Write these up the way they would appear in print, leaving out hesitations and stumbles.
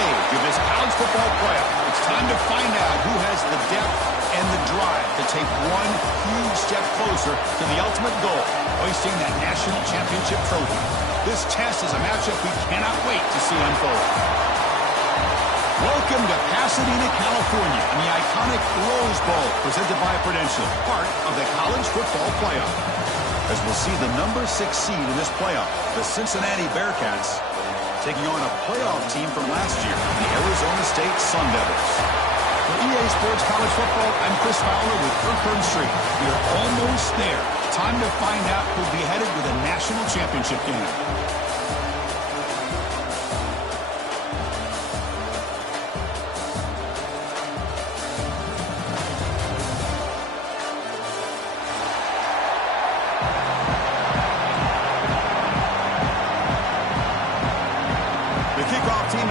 stage of this college football playoff. It's time to find out who has the depth and the drive to take one huge step closer to the ultimate goal, hoisting that national championship trophy. This test is a matchup we cannot wait to see unfold. Welcome to Pasadena, California, and the iconic Rose Bowl, presented by Prudential, part of the college football playoff. As we'll see the number 6 seed in this playoff, the Cincinnati Bearcats, taking on a playoff team from last year, the Arizona State Sun Devils. For EA Sports College Football, I'm Chris Fowler with Kirkland Street. We are almost there. Time to find out who'll be headed to the national championship game.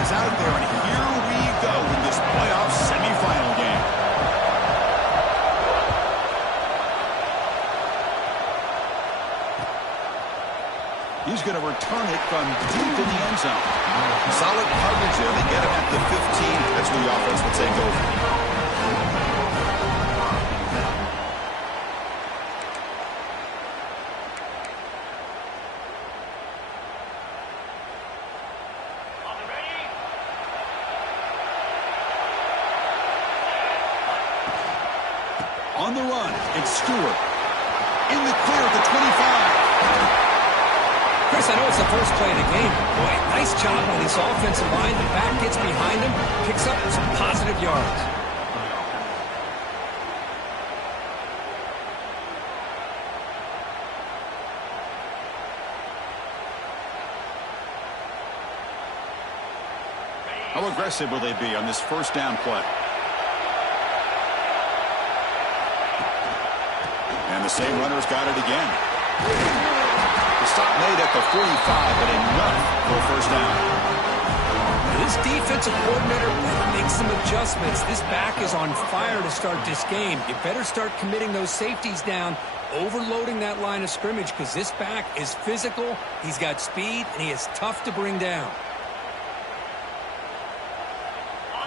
Out there, and here we go in this playoff semifinal game. He's going to return it from deep in the end zone. Solid coverage there. They get him at the 15. That's where the offense will take over. On the run, it's Stewart. In the clear at the 25. Chris, I know it's the first play of the game. Boy, nice job on this offensive line. The back gets behind him, picks up some positive yards. How aggressive will they be on this first down play? And the same runner's got it again. The stop made at the 45, but enough for a first down. This defensive coordinator will make some adjustments. This back is on fire to start this game. You better start committing those safeties down, overloading that line of scrimmage, because this back is physical, he's got speed, and he is tough to bring down.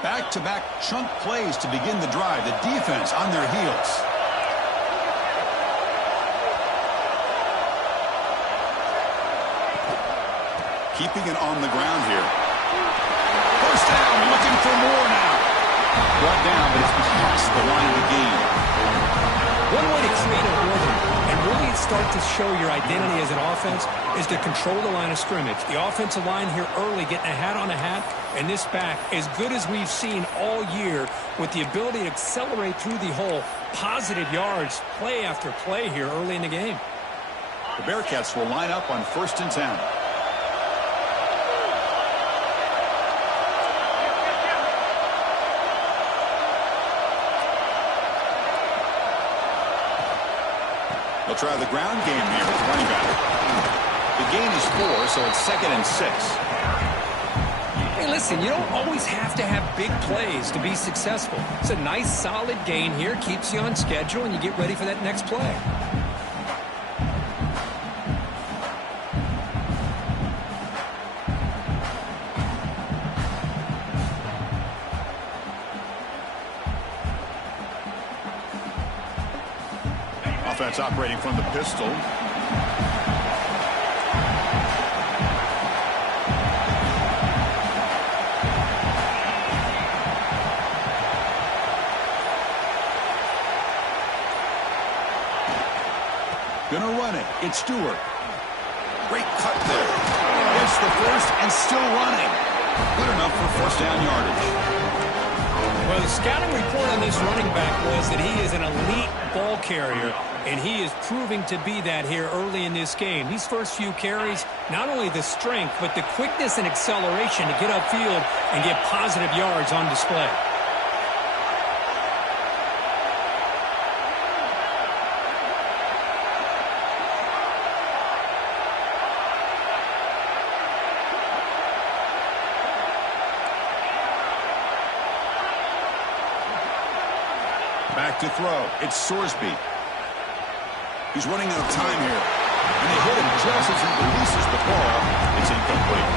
Back-to-back chunk plays to begin the drive. The defense on their heels. Keeping it on the ground here. First down, looking for more now. Brought down, but it's past the line of the game. One way to create a rhythm and really start to show your identity as an offense is to control the line of scrimmage. The offensive line here early getting a hat on a hat, and this back, as good as we've seen all year, with the ability to accelerate through the hole, positive yards, play after play here early in the game. The Bearcats will line up on 1st and 10. They'll try the ground game here with running back. The gain is 4, so it's 2nd and 6. Hey, listen, you don't always have to have big plays to be successful. It's a nice, solid gain here, keeps you on schedule, and you get ready for that next play. Offense operating from the pistol. Gonna run it. It's Stewart. Great cut there. Gets the first and still running. Good enough for first down yardage. Well, the scouting report on this running back was that he is an elite ball carrier, and he is proving to be that here early in this game. These first few carries, not only the strength, but the quickness and acceleration to get upfield and get positive yards on display. Back to throw. It's Sorsby. He's running out of time here. And they hit him just as he releases the ball. It's incomplete.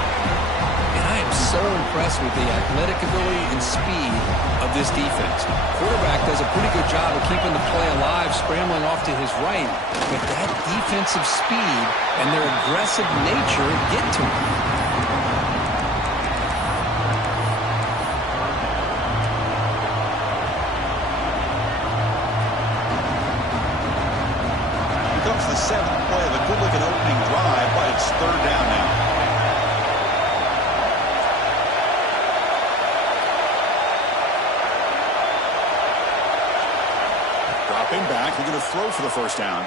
And I am so impressed with the athletic ability and speed of this defense. Quarterback does a pretty good job of keeping the play alive, scrambling off to his right, but that defensive speed and their aggressive nature get to him. Here comes the 7th play of a good-looking opening drive, but it's 3rd down now. Back, they're going to throw for the 1st down.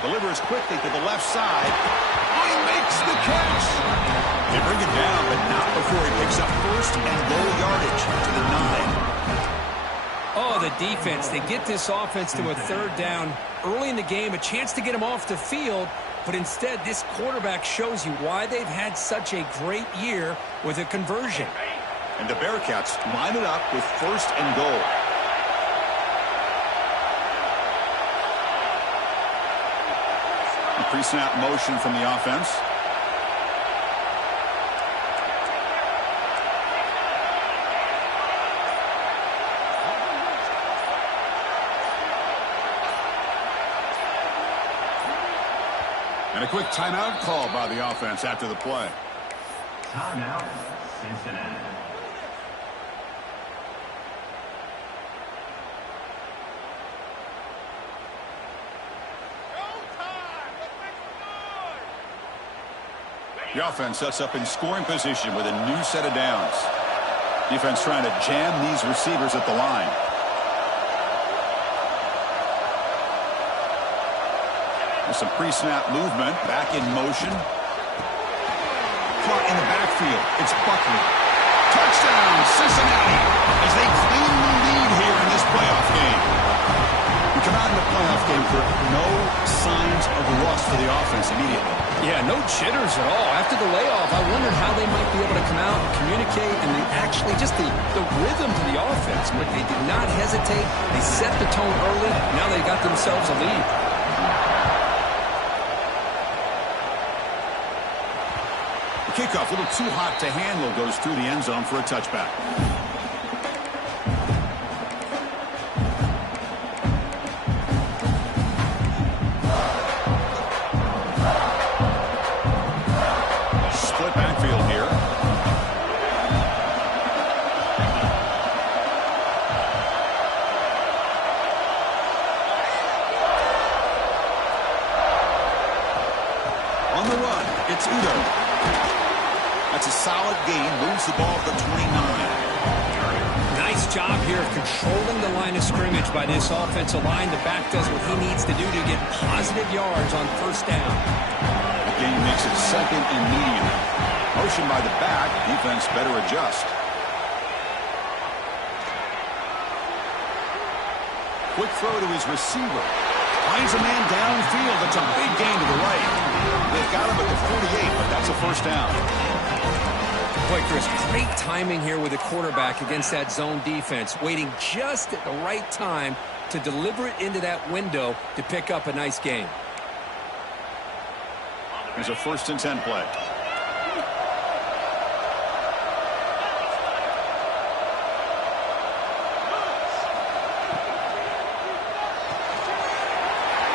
Delivers quickly to the left side. He makes the catch. They bring him down, but not before he picks up 1st and goal yardage to the 9. Oh, the defense. They get this offense to a 3rd down early in the game, a chance to get him off the field, but instead this quarterback shows you why they've had such a great year with a conversion. And the Bearcats line it up with 1st and goal. Pre-snap motion from the offense. And a quick timeout call by the offense after the play. Timeout, Cincinnati. The offense sets up in scoring position with a new set of downs. Defense trying to jam these receivers at the line. With some pre-snap movement, back in motion. Caught in the backfield. It's Buckley. Touchdown, Cincinnati, as they claim the lead here in this playoff game. We come out in the playoff game for no signs of rust for the offense immediately. Yeah, no jitters at all. After the layoff, I wondered how they might be able to come out and communicate and actually just the rhythm to the offense. But they did not hesitate. They set the tone early. Now they got themselves a lead. The kickoff, a little too hot to handle, goes through the end zone for a touchback. The ball to 29. Nice job here of controlling the line of scrimmage by this offensive line. The back does what he needs to do to get positive yards on 1st down. The game makes it 2nd and medium. Motion by the back. Defense better adjust. Quick throw to his receiver. Finds a man downfield. That's a big gain to the right. They've got him at the 48, but that's a 1st down. Boy, Chris, great timing here with the quarterback against that zone defense, waiting just at the right time to deliver it into that window to pick up a nice gain. Here's a 1st and 10 play.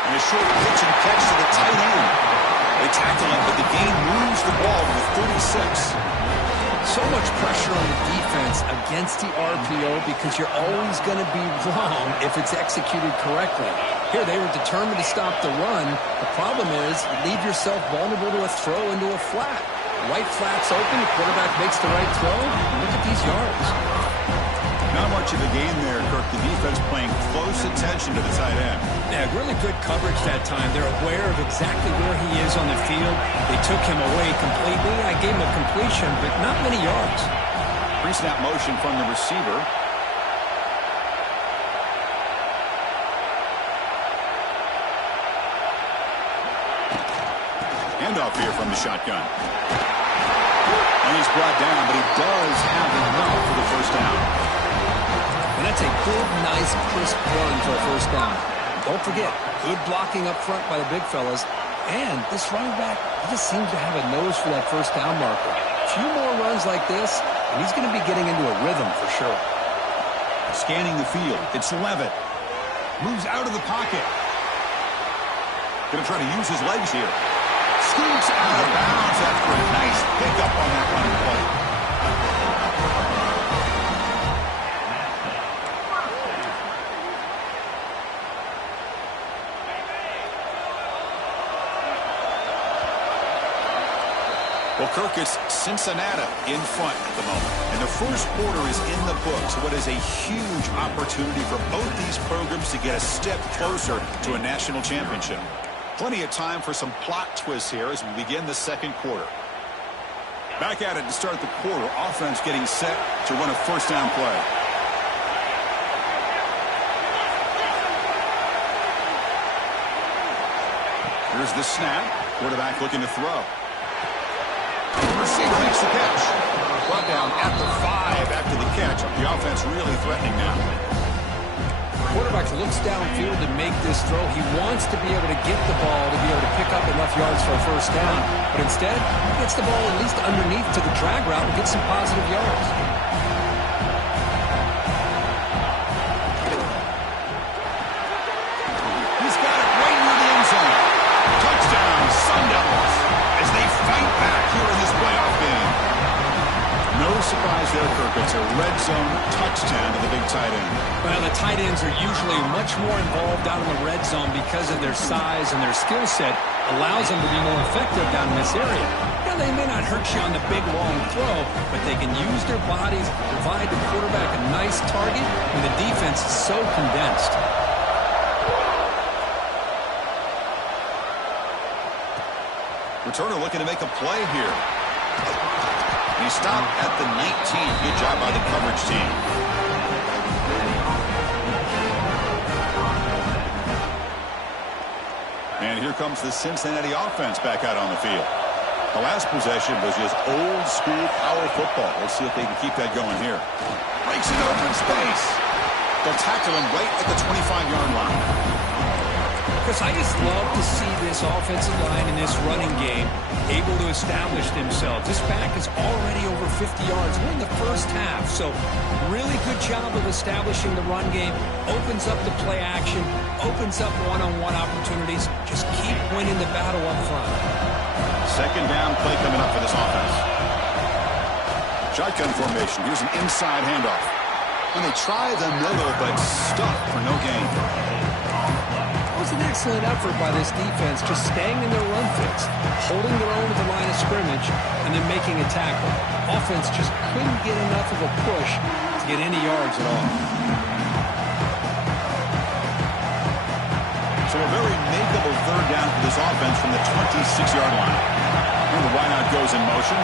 And a short pitch and catch to the tight end. They tackle him, but the gain moves the ball to the 36. So much pressure on the defense against the RPO because you're always going to be wrong if it's executed correctly. Here, they were determined to stop the run. The problem is you leave yourself vulnerable to a throw into a flat. Right flat's open, the quarterback makes the right throw. Look at these yards. Not much of a game there, Kirk. The defense paying close attention to the tight end. Yeah, really good coverage that time. They're aware of exactly where he is on the field. They took him away completely. I gave him a completion, but not many yards. Pre-snap motion from the receiver. Handoff here from the shotgun. And he's brought down, but he does have enough for the 1st down. And that's a good, nice, crisp run for a 1st down. Don't forget, good blocking up front by the big fellas. And this running back, he just seems to have a nose for that 1st down marker. few more runs like this, and he's going to be getting into a rhythm for sure. Scanning the field. It's Levitt. Moves out of the pocket. Going to try to use his legs here. Scoots out of bounds after a nice pickup on that running play. Well, Kirk, it's Cincinnati in front at the moment. And the first quarter is in the books. What is a huge opportunity for both these programs to get a step closer to a national championship. Plenty of time for some plot twists here as we begin the second quarter. Back at it to start the quarter. Offense getting set to run a first down play. Here's the snap. Quarterback looking to throw. Receiver makes the catch. Brought down at the 5 after the catch. The offense really threatening now. Quarterback looks downfield to make this throw. He wants to be able to get the ball to be able to pick up enough yards for a first down. But instead, he gets the ball at least underneath to the drag route and gets some positive yards. He's got it right near the end zone. Touchdown, Sun Devils, as they fight back here in this playoff game. No surprise there, Kirk. It's a red zone touchdown to the big tight end. Well, the tight ends are usually much more involved down in the red zone because of their size and their skill set allows them to be more effective down in this area. Now, they may not hurt you on the big, long throw, but they can use their bodies, provide the quarterback a nice target when the defense is so condensed. Returner looking to make a play here. He stopped at the 19. Good job by the coverage team. And here comes the Cincinnati offense back out on the field. The last possession was just old school power football. Let's see if they can keep that going here. Breaks it open space. They'll tackle him right at the 25-yard line. Because I just love to see this offensive line in this running game able to establish themselves. This back is already over 50 yards. We're in the first half, so really good job of establishing the run game. Opens up the play action, opens up one-on-one opportunities. Just keep winning the battle up front. Second down play coming up for this offense. Shotgun formation. Here's an inside handoff. And they try the middle, but stuck for no gain. It was an excellent effort by this defense, just staying in their run fits, holding their own at the line of scrimmage, and then making a tackle. Offense just couldn't get enough of a push to get any yards at all. So a very makeable third down for this offense from the 26-yard line. And the wideout goes in motion.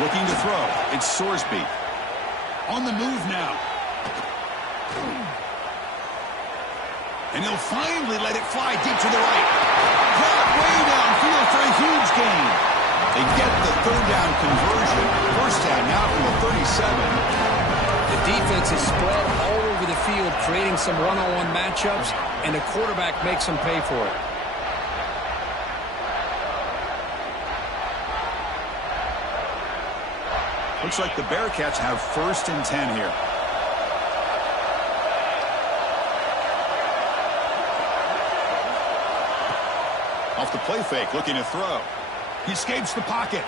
Looking to throw. It's Sorsby. On the move now. And he'll finally let it fly deep to the right. Caught way downfield for a huge gain. They get the third down conversion. First down now from the 37. The defense is spread all over the field, creating some one-on-one matchups, and the quarterback makes them pay for it. Looks like the Bearcats have first and 10 here. Off the play fake, looking to throw. He escapes the pocket.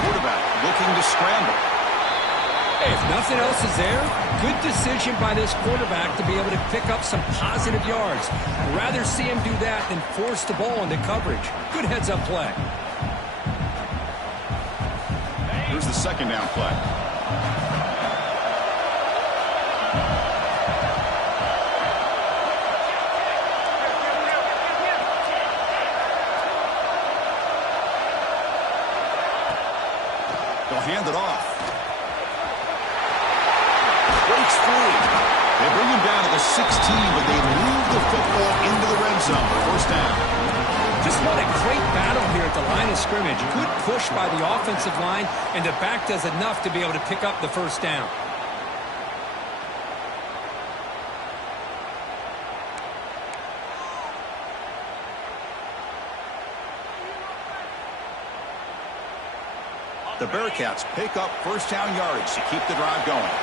Quarterback looking to scramble. Hey, if nothing else is there, good decision by this quarterback to be able to pick up some positive yards. I'd rather see him do that than force the ball into coverage. Good heads-up play. Here's the second down play. They'll hand it off. Breaks free. They bring him down to the 16, but they move the football into the red zone. First down. Just what a great battle here at the line of scrimmage. Good push by the offensive line, and the back does enough to be able to pick up the first down. The Bearcats pick up first down yardage to keep the drive going.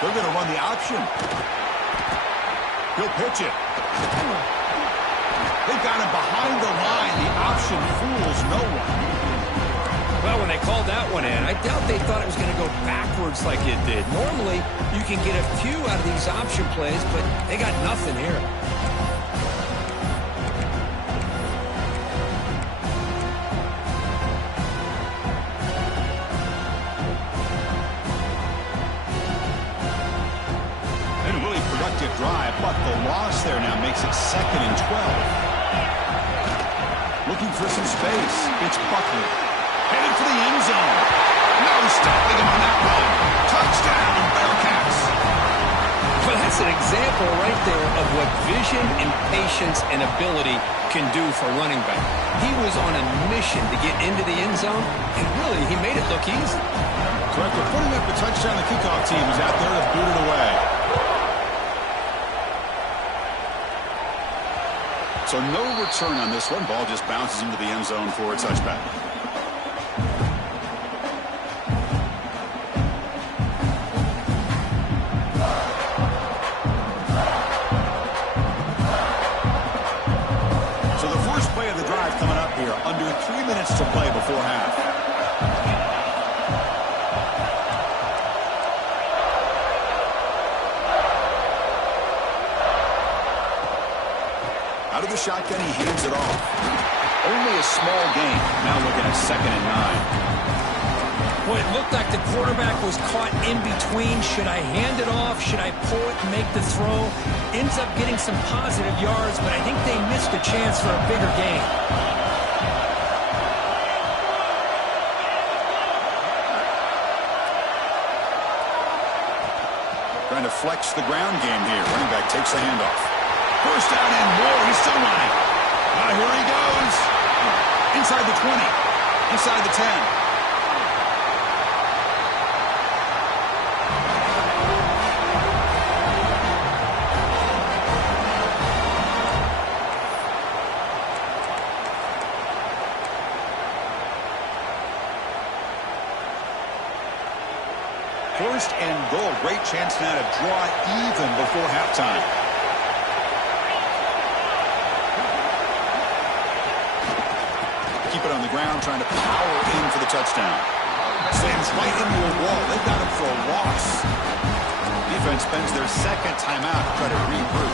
They're going to run the option. He'll pitch it. They got him behind the line. The option fools no one. Well, when they called that one in, I doubt they thought it was going to go backwards like it did. Normally, you can get a few out of these option plays, but they got nothing here. Drive, but the loss there now makes it 2nd and 12. Looking for some space. It's Buckley. Headed for the end zone. No stopping him on that run. Touchdown, Bearcats. Well, that's an example right there of what vision and patience and ability can do for a running back. He was on a mission to get into the end zone, and really, he made it look easy. So after putting up the touchdown, the kickoff team is out there to boot it away. So no return on this one. Ball just bounces into the end zone for a touchback. So the first play of the drive coming up here. Under 3 minutes to play before half. Out of the shotgun, he hands it off. Only a small gain. Now looking at 2nd and 9. Well, it looked like the quarterback was caught in between. Should I hand it off? Should I pull it and make the throw? Ends up getting some positive yards, but I think they missed a chance for a bigger gain. Trying to flex the ground game here. Running back takes the handoff. First down and more. He's still running. Here he goes. Inside the 20. Inside the 10. First and goal. Great chance now to draw even before halftime. Keep it on the ground, trying to power in for the touchdown. Slams right into a wall. They've got him for a loss. Defense spends their second timeout to try to regroup.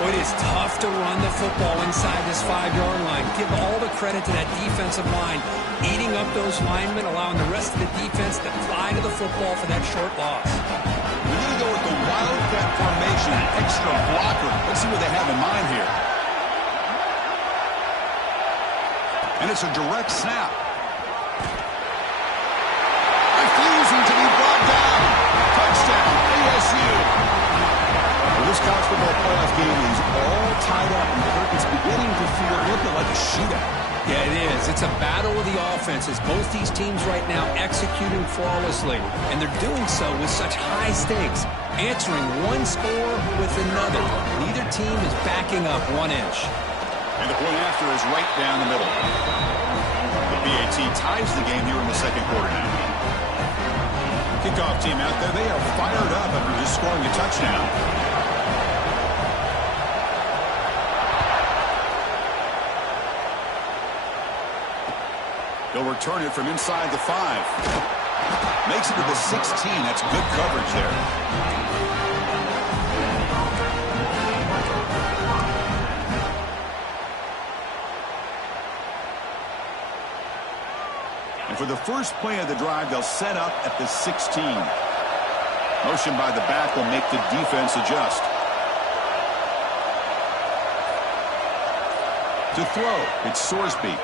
Well, it is tough to run the football inside this 5-yard line. Give all the credit to that defensive line, eating up those linemen, allowing the rest of the defense to fly to the football for that short loss. We're going to go with the wildcat formation, an extra blocker. Let's see what they have in mind here. And it's a direct snap. Refusing to be brought down. Touchdown, ASU. Well, this college football playoff game is all tied up, and Kirk is beginning to feel a little bit like a shootout. Yeah, it is. It's a battle of the offenses. Both these teams right now executing flawlessly, and they're doing so with such high stakes, answering one score with another. Neither team is backing up 1 inch. And the point after is right down the middle. The BAT ties the game here in the second quarter now. Kickoff team out there. They are fired up after just scoring a touchdown. They'll return it from inside the 5. Makes it to the 16. That's good coverage there. And for the first play of the drive, they'll set up at the 16. Motion by the back will make the defense adjust. To throw, it's Sorsby.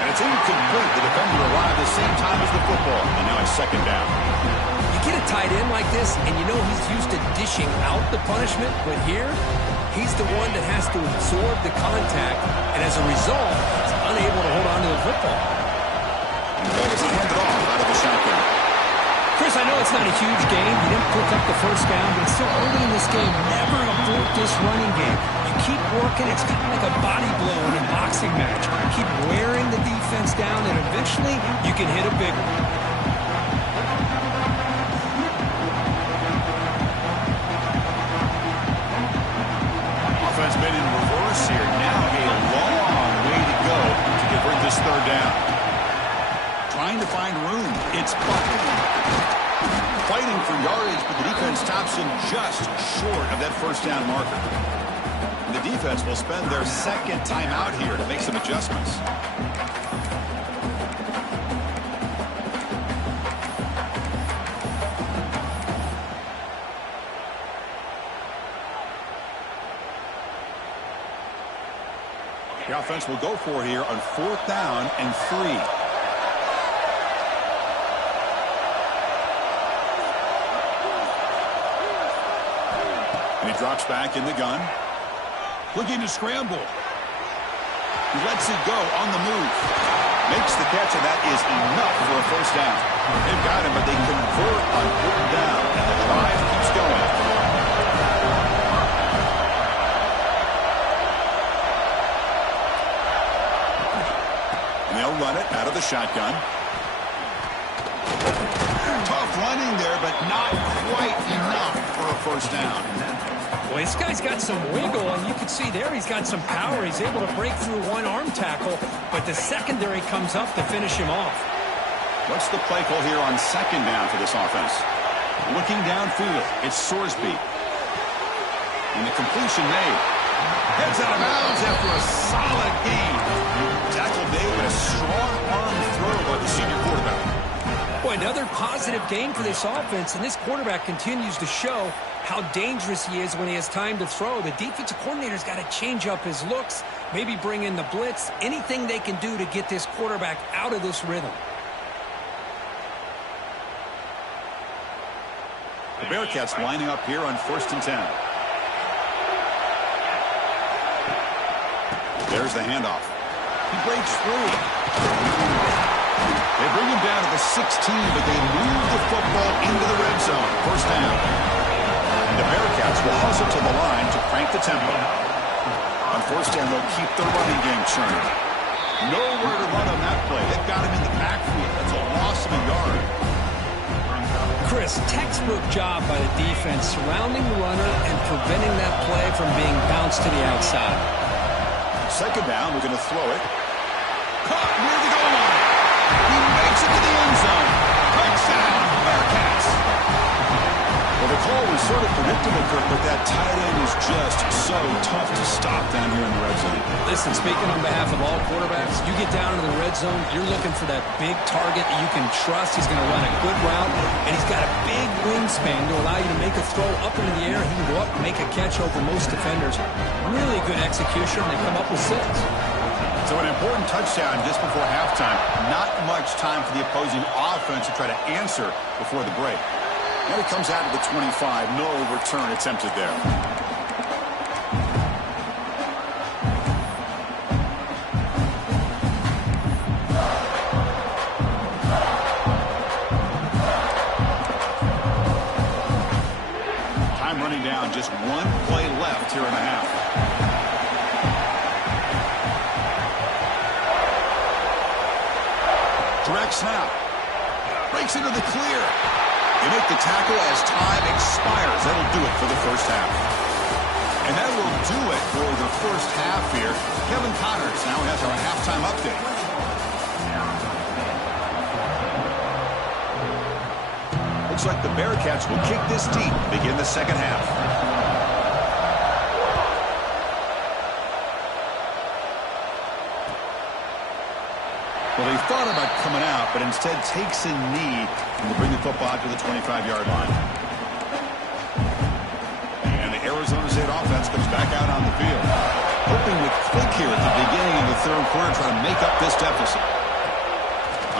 And it's incomplete. The defender arrived at the same time as the football. And now it's second down. You get a tight end like this, and you know he's used to dishing out the punishment, but here, he's the one that has to absorb the contact, and as a result, he's unable to hold on to the football. Ball is handed off out of the shotgun. Chris, I I know it's not a huge game. You didn't pick up the first down, but it's still early in this game. Never abort this running game. You keep working. It's kind of like a body blow in a boxing match. Keep wearing the defense down, and eventually you can hit a big one. Offense been in reverse here. Now a long way to go to convert this third down. Trying to find room. It's Butler. Fighting for yardage, but the defense stops him just short of that first down marker. And the defense will spend their second timeout here to make some adjustments. The offense will go for here on 4th down and 3. And he drops back in the gun. Looking to scramble. He lets it go on the move. Makes the catch, and that is enough for a first down. They've got him, but they convert on 4th down, and the drive keeps going. They'll run it out of the shotgun. Tough running there, but not quite enough for a first down. Well, this guy's got some wiggle, and you can see there he's got some power. He's able to break through one arm tackle, but the secondary comes up to finish him off. What's the play call here on 2nd down for this offense? Looking downfield, it's Sorsby. And the completion made. Heads out of bounds after a solid game. Tackle made with a strong arm throw by the senior quarterback. Boy, another positive game for this offense, and this quarterback continues to show how dangerous he is when he has time to throw. The defensive coordinator's got to change up his looks, maybe bring in the blitz, anything they can do to get this quarterback out of this rhythm. The Bearcats lining up here on 1st and 10. There's the handoff. He breaks through. They bring him down to the 16, but they move the football into the red zone. First down. The Bearcats will hustle to the line to crank the tempo. On 1st down, they'll keep the running game churning. Nowhere to run on that play. They've got him in the backfield. That's a loss of a yard. Chris, textbook job by the defense surrounding the runner and preventing that play from being bounced to the outside. 2nd down, we're going to throw it. Caught near the goal line. He makes it to the end zone. Touchdown, Bearcats. Well, the call was sort of predictable, Kirk, but that tight end is just so tough to stop down here in the red zone. Listen, speaking on behalf of all quarterbacks, you get down into the red zone, you're looking for that big target that you can trust. He's going to run a good route, and he's got a big wingspan to allow you to make a throw up into the air. He can go up and make a catch over most defenders. Really good execution. They come up with 6. So an important touchdown just before halftime. Not much time for the opposing offense to try to answer before the break. Now he comes out to the 25. No return attempted there. Time running down. Just 1 play left here in the half. Direct snap. Breaks into the clear. They make the tackle as time expires. That'll do it for the first half. And that will do it for the first half here. Kevin Connors now has our halftime update. Looks like the Bearcats will kick this deep to begin the second half. Well, they thought about coming out, but instead takes a knee and will bring the football out to the 25-yard line. And the Arizona State offense comes back out on the field. Hoping with quick here at the beginning of the third quarter, trying to make up this deficit.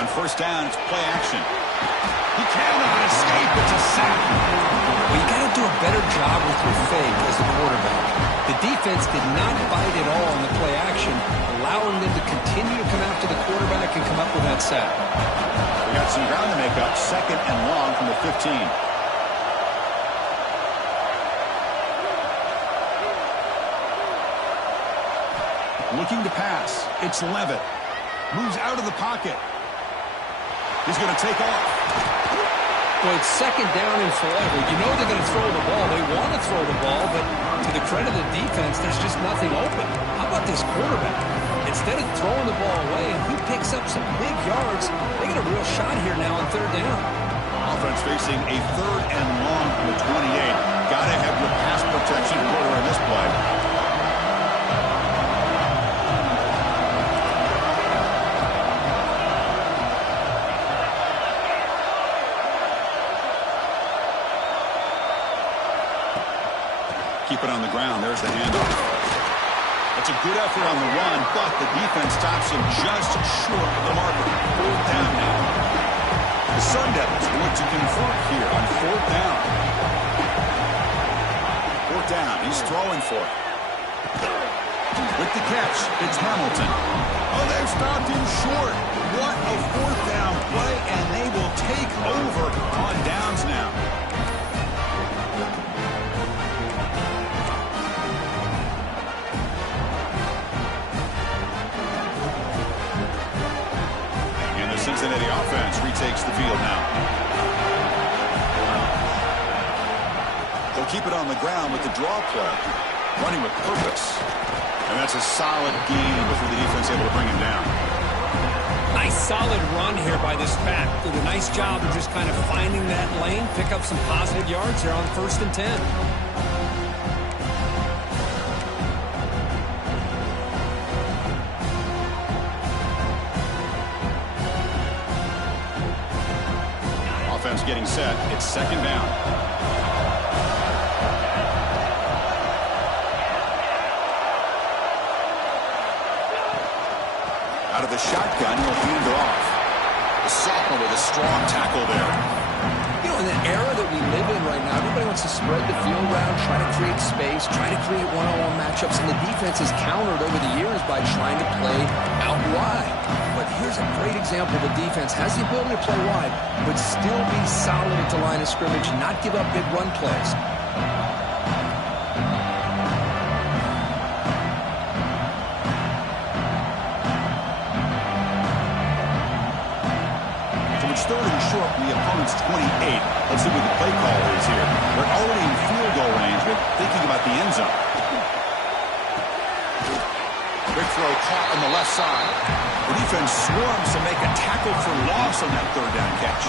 On 1st down, it's play action. He cannot escape. It's a sack. Well, you got to do a better job with your fake as a quarterback. The defense did not bite at all on the play action, allowing them to continue to come after the quarterback and come up with that sack. They got some ground to make up. 2nd and long from the 15. Looking to pass. It's Levitt. Moves out of the pocket. He's going to take off. Well, it's 2nd down and forever. You know they're going to throw the ball. They want to throw the ball, but to the credit of the defense, there's just nothing open. How about this quarterback? Instead of throwing the ball away, and he picks up some big yards, they get a real shot here now on 3rd down. Offense facing a 3rd and long from the 28. Got to have your pass protection quarter in this play. Keep it on the ground. There's the handoff. That's a good effort on the run, but the defense stops him just short of the marker. 4th down now. The Sun Devils going to convert here on 4th down. 4th down. He's throwing for it. With the catch, it's Hamilton. Oh, they've stopped him short. What a 4th down play, and they will take over on downs now. Cincinnati offense retakes the field now. They'll keep it on the ground with the draw play. Running with purpose. And that's a solid gain before the defense able to bring him down. Nice solid run here by this back. Did a nice job of just kind of finding that lane, pick up some positive yards here on 1st and 10. Offense getting set. It's 2nd down. Out of the shotgun, he'll hand it off. The sophomore with a strong tackle there. You know, in the era that we live in right now, everybody wants to spread the field around, try to create space, try to create one-on-one matchups, and the defense has countered over the years by trying to play out wide. But here's a great example. The defense has the ability to play wide, but still be solid at the line of scrimmage and not give up big run plays. So it's 3rd and short from the opponent's 28. Let's see what the play call is here. They're already in field goal range, but thinking about the end zone. Big throw caught on the left side. The defense swarms to make a tackle for loss on that 3rd down catch.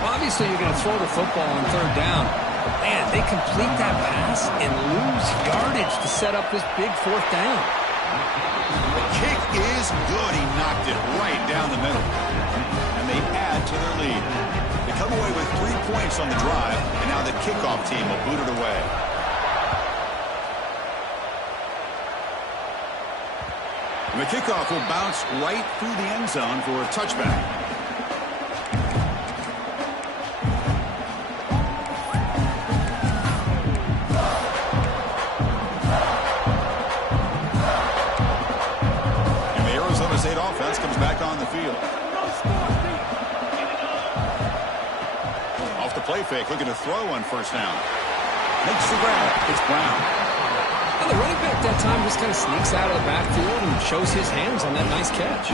Well, obviously, you're going to throw the football on 3rd down. But, man, they complete that pass and lose yardage to set up this big 4th down. The kick is good. He knocked it right down the middle. And they add to their lead. They come away with 3 points on the drive, and now the kickoff team will boot it away. And the kickoff will bounce right through the end zone for a touchback. And the Arizona State offense comes back on the field. Off the play fake, looking to throw on 1st down. Makes the grab. It's Brown. And the running back that time just kind of sneaks out of the backfield and shows his hands on that nice catch.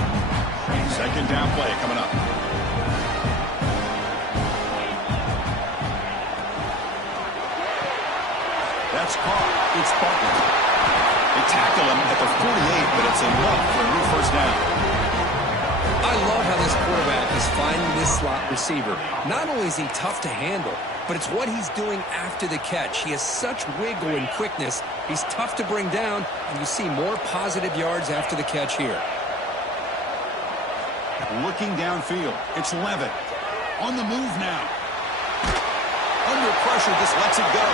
2nd down play coming up. That's caught. It's Butler. They tackle him at the 48, but it's enough for a new 1st down. I love how this quarterback is finding this slot receiver. Not only is he tough to handle, but it's what he's doing after the catch. He has such wiggle and quickness. He's tough to bring down, and you see more positive yards after the catch here. Looking downfield, it's Levitt. On the move now. Under pressure, just lets it go.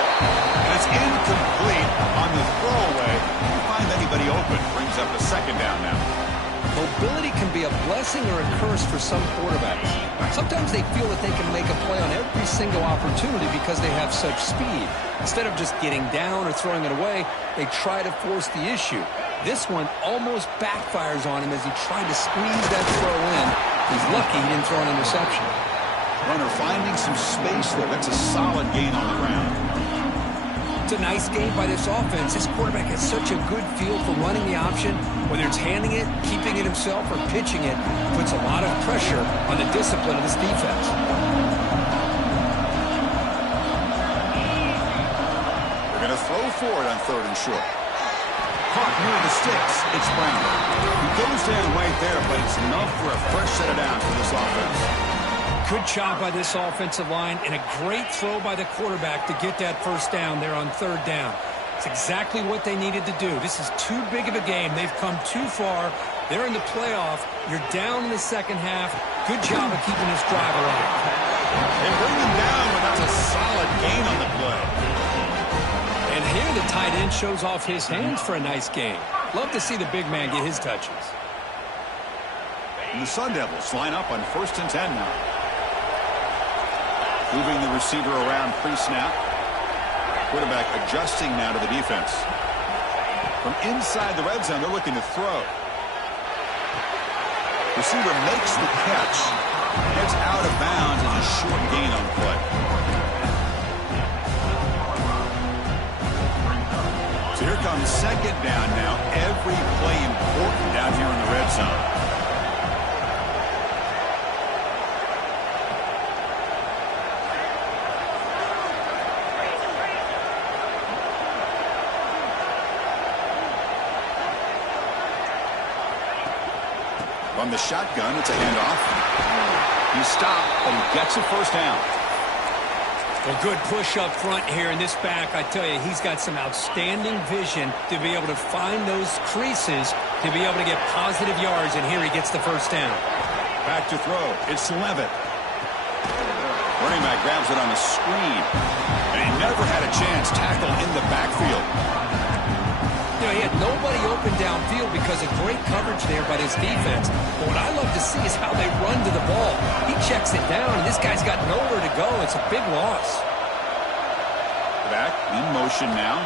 And it's incomplete on the throwaway. Can't find anybody open. Brings up a 2nd down now. Mobility can be a blessing or a curse for some quarterbacks. Sometimes they feel that they can make a play on every single opportunity because they have such speed. Instead of just getting down or throwing it away, they try to force the issue. This one almost backfires on him as he tried to squeeze that throw in, He's lucky he didn't throw an interception. Runner finding some space there. That's a solid gain on the ground. It's a nice game by this offense. This quarterback has such a good feel for running the option. Whether it's handing it, keeping it himself, or pitching it, puts a lot of pressure on the discipline of this defense. They're going to throw for it on 3rd and short. Caught near the sticks. It's Brown. He goes down right there, but it's enough for a fresh set of downs for this offense. Good job by this offensive line and a great throw by the quarterback to get that first down there on 3rd down. It's exactly what they needed to do. This is too big of a game. They've come too far. They're in the playoff. You're down in the second half. Good job of keeping this drive alive. They bring him down, but that's a solid gain on the play. And here the tight end shows off his hands for a nice game. Love to see the big man get his touches. And the Sun Devils line up on 1st and 10 now. Moving the receiver around pre-snap. Quarterback adjusting now to the defense. From inside the red zone, they're looking to throw. Receiver makes the catch. Gets out of bounds as a short gain on the play. So here comes 2nd down now. Every play important down here in the red zone. From the shotgun, it's a handoff. He's stopped, but he gets a first down. Well, good push up front here in this back. I tell you, he's got some outstanding vision to be able to find those creases, to be able to get positive yards, and here he gets the first down. Back to throw. It's Levitt. Running back grabs it on the screen, and he never had a chance. Tackle in the backfield. You know, he had nobody open downfield because of great coverage there by this defense. But what I love to see is how they run to the ball. He checks it down, and this guy's got nowhere to go. It's a big loss. Back in motion now.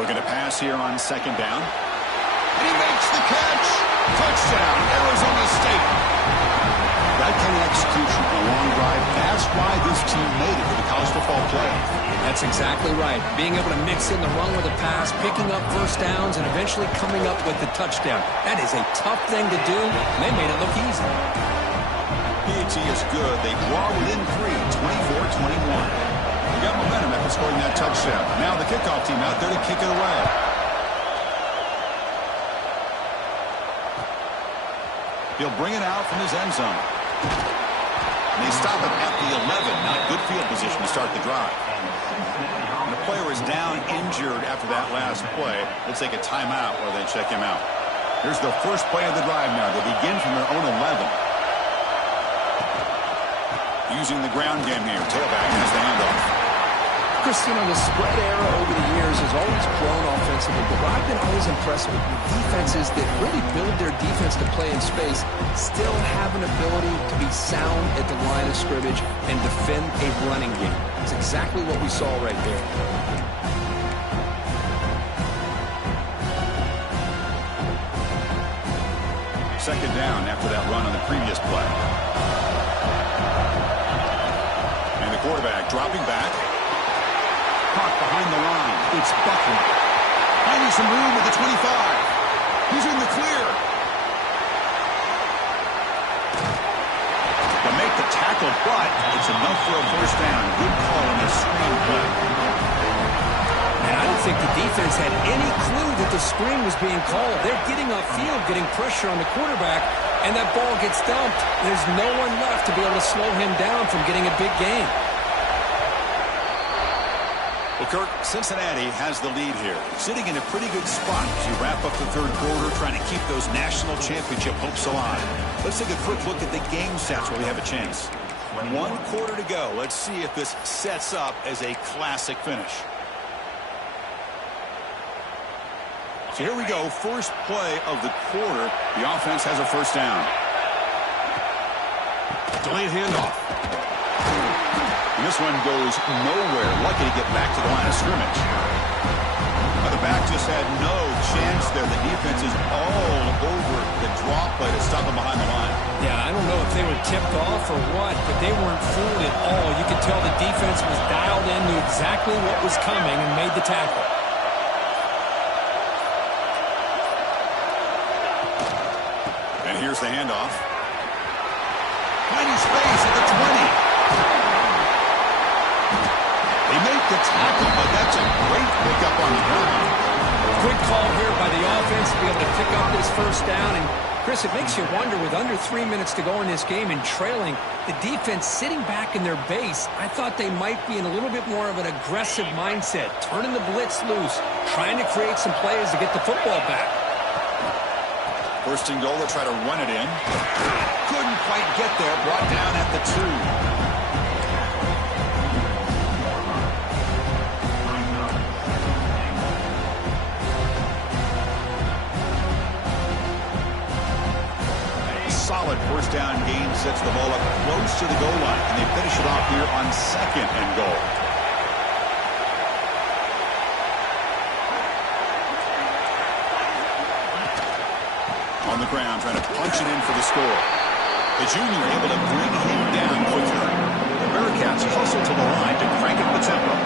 Looking to pass here on 2nd down. And he makes the catch. Touchdown, Arizona State. That kind of execution, a long drive, that's why this team made it to the college football playoff. That's exactly right. Being able to mix in the run with the pass, picking up first downs, and eventually coming up with the touchdown. That is a tough thing to do, and they made it look easy. PAT is good. They draw within 3, 24-21. They got momentum after scoring that touchdown. Now the kickoff team out there to kick it away. He'll bring it out from his end zone. And they stop him at the 11. Not good field position to start the drive. And the player is down injured after that last play. Let's take a timeout while they check him out. Here's the first play of the drive now. They begin from their own 11. Using the ground game here. Tailback has the handoff. Christine, the spread era over the years has always grown offensively, but what I've been always impressed with defenses that really build their defense to play in space still have an ability to be sound at the line of scrimmage and defend a running game. It's exactly what we saw right there. Second down after that run on the previous play. And the quarterback dropping back. Caught behind the line. It's Buckner. Finding some room at the 25. He's in the clear. To make the tackle, but it's enough for a first down. Good call on the screen play. And I don't think the defense had any clue that the screen was being called. They're getting upfield, getting pressure on the quarterback, and that ball gets dumped. There's no one left to be able to slow him down from getting a big gain. Well, Kirk, Cincinnati has the lead here, sitting in a pretty good spot as you wrap up the 3rd quarter, trying to keep those national championship hopes alive. Let's take a quick look at the game stats where we have a chance. 1 quarter to go. Let's see if this sets up as a classic finish. So here we go. First play of the quarter. The offense has a first down. Delayed handoff. And this one goes nowhere. Lucky to get back to the line of scrimmage. Well, the back just had no chance there. The defense is all over the draw play to stop him behind the line. Yeah, I don't know if they were tipped off or what, but they weren't fooled at all. You could tell the defense was dialed in, knew exactly what was coming, and made the tackle. And here's the handoff. Finding space at the 20. They make the tackle, but that's a great pickup on the ground. Good call here by the offense to be able to pick up this first down. And, Chris, it makes you wonder, with under 3 minutes to go in this game and trailing, the defense sitting back in their base, I thought they might be in a little bit more of an aggressive mindset, turning the blitz loose, trying to create some plays to get the football back. First and goal, to try to run it in. Couldn't quite get there. Brought down at the 2. Solid first down gain, sets the ball up close to the goal line, and they finish it off here on second and goal. On the ground, trying to punch it in for the score. The junior able to bring him down quickly. The Bearcats hustle to the line to crank up the tempo.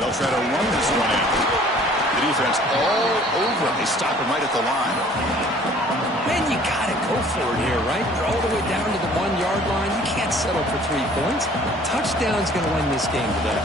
They'll try to run this one in. The defense all over it. They stop him right at the line. Man, you got to go for it here, right? You're all the way down to the 1 yard line. You can't settle for 3 points. Touchdown's going to win this game today.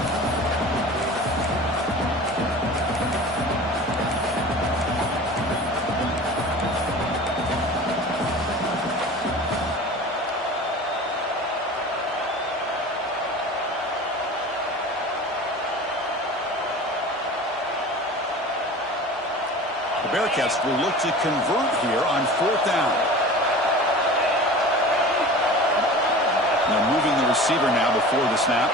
Bearcats will look to convert here on fourth down. Now moving the receiver now before the snap.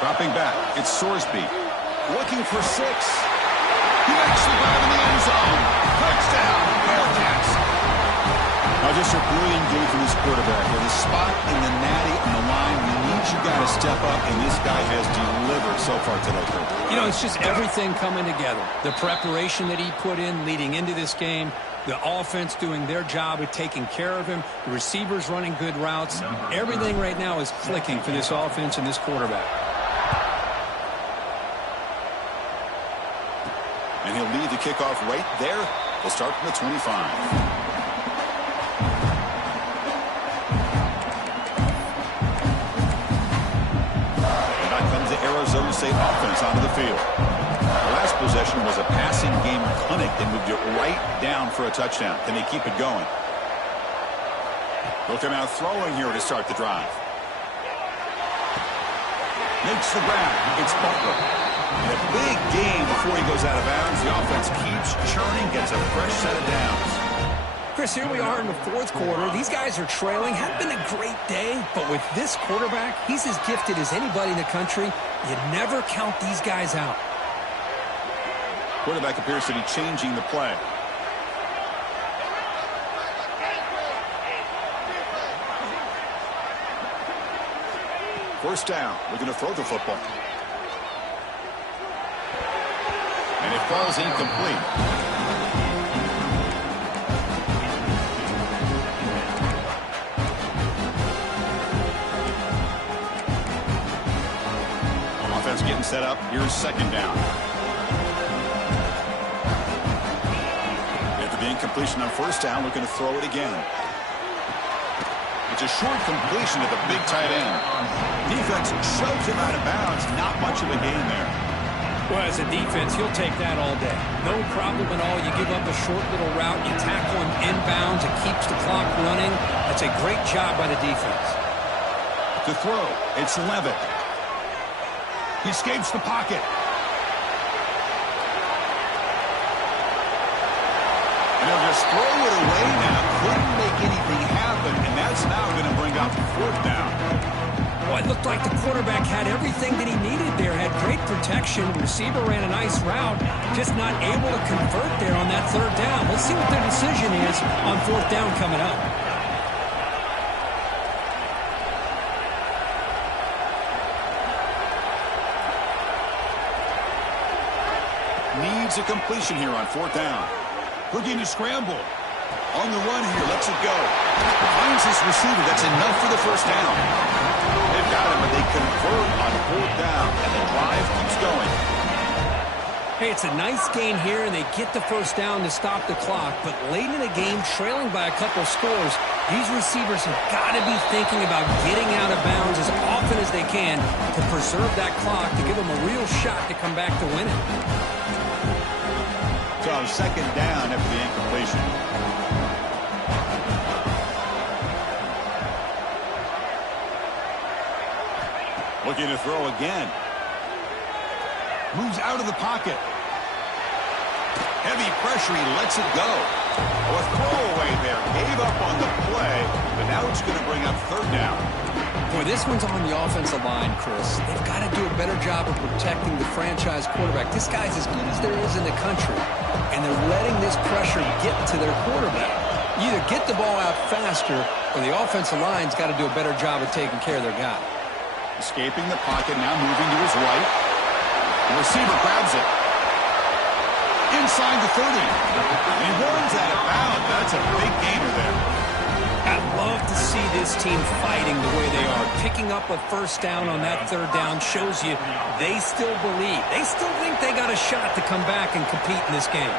Dropping back, it's Sorsby. Looking for 6. He makes the grab in the end zone. Touchdown, Bearcats. Now just a brilliant game from this quarterback. With a spot in the natty on the line, we need you guys to step up, and this guy has delivered so far today. You know, it's just everything coming together. The preparation that he put in leading into this game, the offense doing their job of taking care of him, the receivers running good routes. Everything right now is clicking for this offense and this quarterback. And he'll lead the kickoff right there. We'll start from the 25. Arizona State offense onto the field. The last possession was a passing game clinic. They moved it right down for a touchdown. Can they keep it going? They'll come out throwing here to start the drive. Makes the grab. It's Butler. And a big gain before he goes out of bounds. The offense keeps churning, gets a fresh set of downs. Chris, here we are in the fourth quarter. These guys are trailing. Hadn't been a great day, but with this quarterback, he's as gifted as anybody in the country. You never count these guys out. Quarterback appears to be changing the play. First down. We're going to throw the football. And it falls incomplete. Getting set up. Here's second down. After the incompletion on first down, we're going to throw it again. It's a short completion to the big tight end. Defense shoved him out of bounds. Not much of a gain there. Well, as a defense, you'll take that all day. No problem at all. You give up a short little route. You tackle him inbounds. It keeps the clock running. That's a great job by the defense. To throw, it's Levitt. He escapes the pocket. And he'll just throw it away now. Couldn't make anything happen, and that's now going to bring up fourth down. Well, it looked like the quarterback had everything that he needed there. Had great protection. The receiver ran a nice route. Just not able to convert there on that third down. Let's see what their decision is on fourth down coming up. makes a completion here on 4th down. Looking to scramble. On the run here, lets it go. Finds his receiver. That's enough for the first down. They've got him, but they convert on 4th down, and the drive keeps going. Hey, it's a nice gain here, and they get the first down to stop the clock. But late in the game, trailing by a couple scores, these receivers have got to be thinking about getting out of bounds as often as they can to preserve that clock, to give them a real shot to come back to win it. So 2nd down after the incompletion. Looking to throw again. Moves out of the pocket. Heavy pressure, he lets it go. A throwaway there. Gave up on the play, but now it's going to bring up 3rd down. Boy, this one's on the offensive line, Chris. They've got to do a better job of protecting the franchise quarterback. This guy's as good as there is in the country, and they're letting this pressure get to their quarterback. You either get the ball out faster, or the offensive line's got to do a better job of taking care of their guy. Escaping the pocket, now moving to his right. The receiver grabs it. Inside the 30. And he runs out of bounds. That's a big gainer there. I'd love to see this team fighting the way they are. Picking up a first down on that 3rd down shows you they still believe. They still think they got a shot to come back and compete in this game.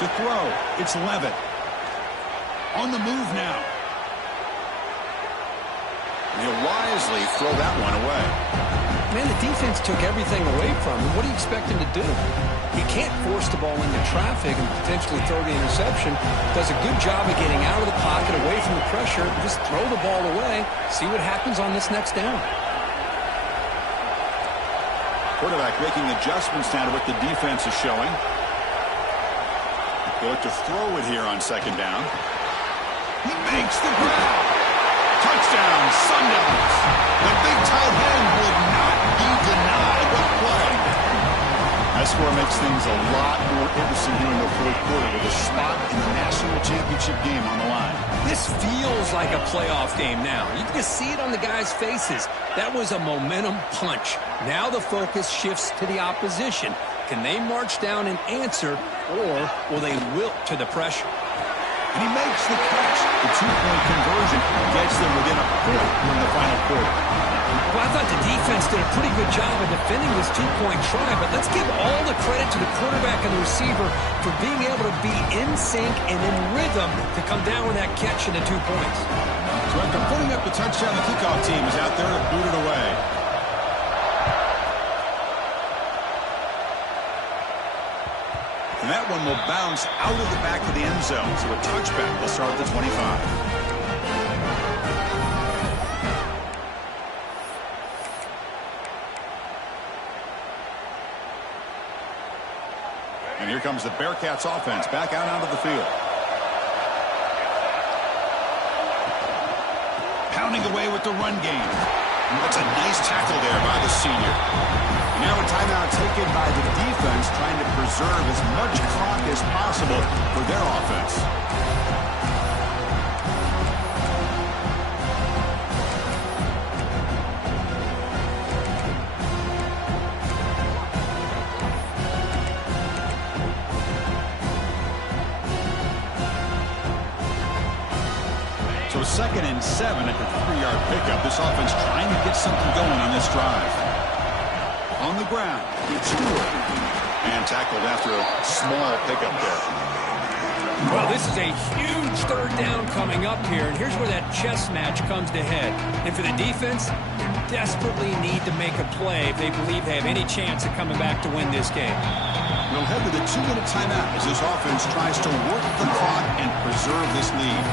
To throw, it's Levitt. On the move now. He'll wisely throw that one away. Man, the defense took everything away from him. What do you expect him to do? He can't force the ball into traffic and potentially throw the interception. Does a good job of getting out of the pocket, away from the pressure. Just throw the ball away. See what happens on this next down. Quarterback making adjustments now to what the defense is showing. They look to throw it here on 2nd down. He makes the grab. Touchdown, Sun Devils. The big tight end would not be denied. What play. That score makes things a lot more interesting here in the 4th quarter with a spot in the national championship game on the line. This feels like a playoff game now. You can just see it on the guys' faces. That was a momentum punch. Now the focus shifts to the opposition. Can they march down and answer, or will they wilt to the pressure? And he makes the catch. The 2-point conversion gets them within a point in the final quarter. Well, I thought the defense did a pretty good job of defending this 2-point try, but let's give all the credit to the quarterback and the receiver for being able to be in sync and in rhythm to come down with that catch in the 2 points. So after putting up the touchdown, the kickoff team is out there to boot it away. And that one will bounce out of the back of the end zone. So a touchback will start at the 25. And here comes the Bearcats offense back out onto the field. Pounding away with the run game. That's a nice tackle there by the senior. Now a timeout taken by the defense, trying to preserve as much clock as possible for their offense. So 2nd and 7 at the 3-yard pickup. This offense trying to get something going on this drive. On the ground, it's Stewart. And tackled after a small pickup there. Well, this is a huge 3rd down coming up here, and here's where that chess match comes to head. And for the defense, they desperately need to make a play if they believe they have any chance of coming back to win this game. We'll head to the 2-minute timeout as this offense tries to work the clock and preserve this lead.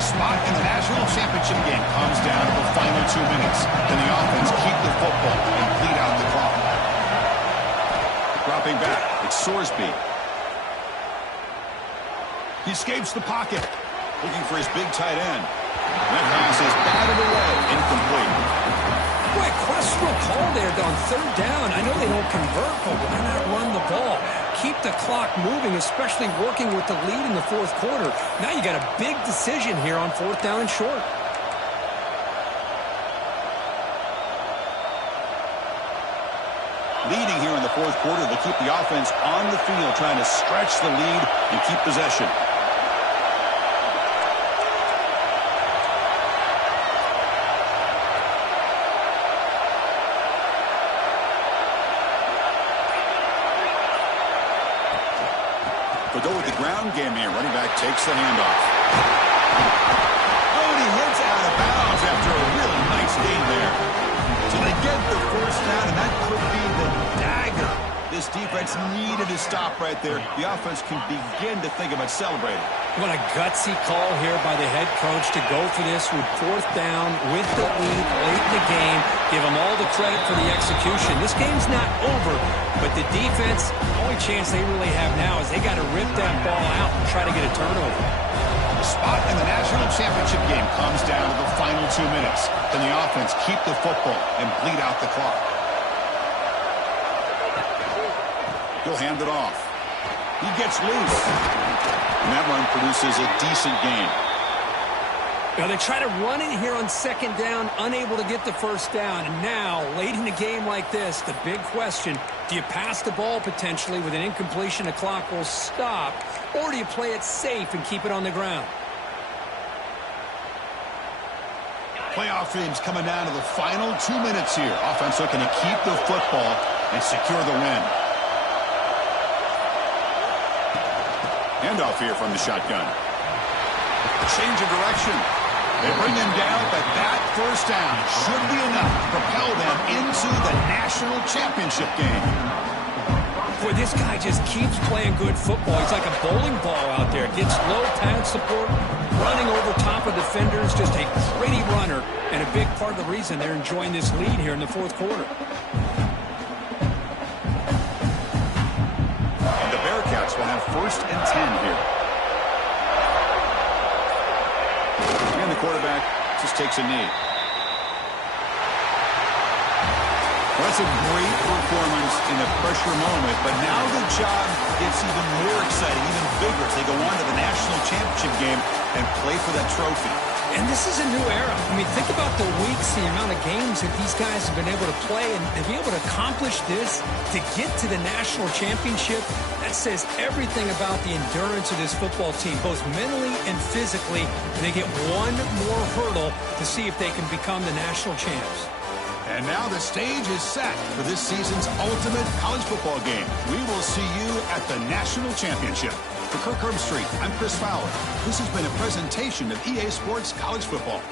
Spot in the national championship game comes down to the final 2 minutes. Can the offense keep the football and bleed out the clock? Dropping back, it's Sorsby. He escapes the pocket, looking for his big tight end. That pass is batted away, incomplete. Boy, questionable call there on third down. I know they don't convert, but why not run the ball? Keep the clock moving, especially working with the lead in the fourth quarter. Now you got a big decision here on fourth down and short. Leading here in the fourth quarter, they keep the offense on the field, trying to stretch the lead and keep possession. They'll go with the ground game here. Running back takes the handoff. Oh, and he hits out of bounds after a really nice gain there. So they get the first down, and that could be the dagger this defense needed to stop right there. The offense can begin to think about celebrating. What a gutsy call here by the head coach to go for this with fourth down with the lead late in the game. Give them all the credit for the execution. This game's not over, but the defense, the only chance they really have now is they got to rip that ball out and try to get a turnover. The spot in the national championship game comes down to the final 2 minutes. Can the offense keep the football and bleed out the clock? He'll hand it off. He gets loose. And that run produces a decent gain. Now they try to run it here on second down, unable to get the first down. And now, late in a game like this, the big question, do you pass the ball potentially with an incompletion, the clock will stop, or do you play it safe and keep it on the ground? Playoff games coming down to the final 2 minutes here. Offense looking to keep the football and secure the win. Handoff here from the shotgun. Change of direction. They bring him down, but that first down should be enough to propel them into the national championship game. Boy, this guy just keeps playing good football. He's like a bowling ball out there. Gets low pad support, running over top of defenders, just a gritty runner, and a big part of the reason they're enjoying this lead here in the fourth quarter. Will have first and 10 here. And the quarterback just takes a knee. Well, that's a great performance in a pressure moment, but now the job gets even more exciting, even bigger as they go on to the national championship game and play for that trophy. And this is a new era. I mean, think about the weeks, the amount of games that these guys have been able to play, and to be able to accomplish this, to get to the national championship, that says everything about the endurance of this football team, both mentally and physically. And they get one more hurdle to see if they can become the national champs. And now the stage is set for this season's ultimate college football game. We will see you at the national championship. For Kirk Herbstreit, I'm Chris Fowler. This has been a presentation of EA Sports College Football.